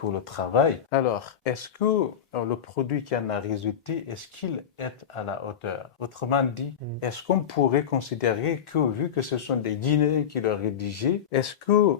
pour le travail. Alors, est-ce que le produit qui en a résulté, est-ce qu'il est à la hauteur? Autrement dit, est-ce qu'on pourrait considérer que, vu que ce sont des Guinéens qui l'ont rédigé, est-ce que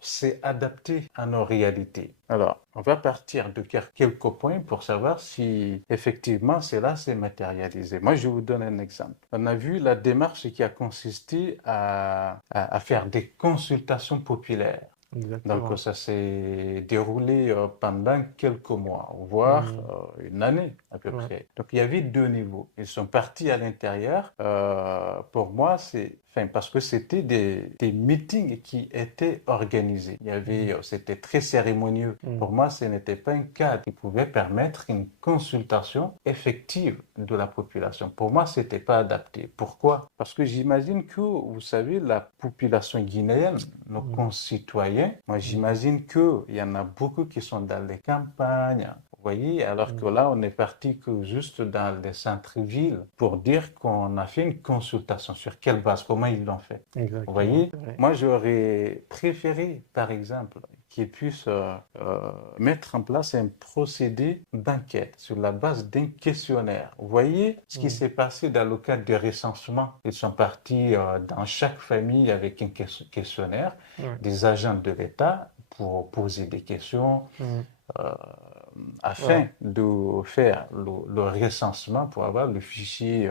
c'est adapté à nos réalités? Alors, on va partir de quelques points pour savoir si effectivement cela s'est matérialisé. Moi, je vous donne un exemple. On a vu la démarche qui a consisté à faire des consultations populaires. Exactement. Donc, ça s'est déroulé pendant quelques mois, voire une année à peu Ouais. près. Donc, il y avait deux niveaux. Ils sont partis à l'intérieur. Pour moi, parce que c'était des meetings qui étaient organisés. C'était très cérémonieux. Pour moi, ce n'était pas un cadre qui pouvait permettre une consultation effective de la population. Pour moi, c'était pas adapté. Pourquoi? Parce que j'imagine que, vous savez, la population guinéenne, nos concitoyens, moi, j'imagine qu'il y en a beaucoup qui sont dans les campagnes. Vous voyez, alors que là, on est parti que juste dans les centres-villes pour dire qu'on a fait une consultation. Sur quelle base? Comment ils l'ont fait? Vous Exactement. voyez, moi, j'aurais préféré, par exemple, qu'ils puissent mettre en place un procédé d'enquête sur la base d'un questionnaire. Vous voyez ce qui s'est passé dans le cadre du recensement. Ils sont partis dans chaque famille avec un questionnaire, des agents de l'État pour poser des questions. Afin de faire le recensement pour avoir le fichier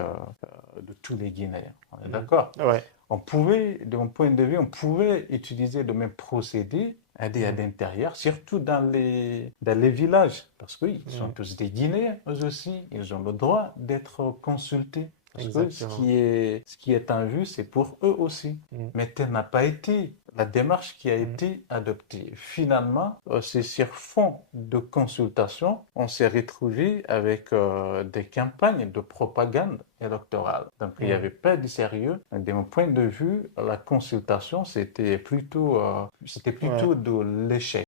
de tous les Guinéens. On est d'accord? Ouais. De mon point de vue, on pouvait utiliser le même procédé à l'intérieur, surtout dans les villages, parce qu'ils sont tous des Guinéens, eux aussi, ils ont le droit d'être consultés. Parce que Exactement. ce qui est en vue, c'est pour eux aussi. Mais tel n'a pas été la démarche qui a été adoptée. Finalement, c'est sur fond de consultation, on s'est retrouvé avec des campagnes de propagande électorale. Donc, il n'y avait pas de sérieux. De mon point de vue, la consultation, c'était plutôt de l'échec.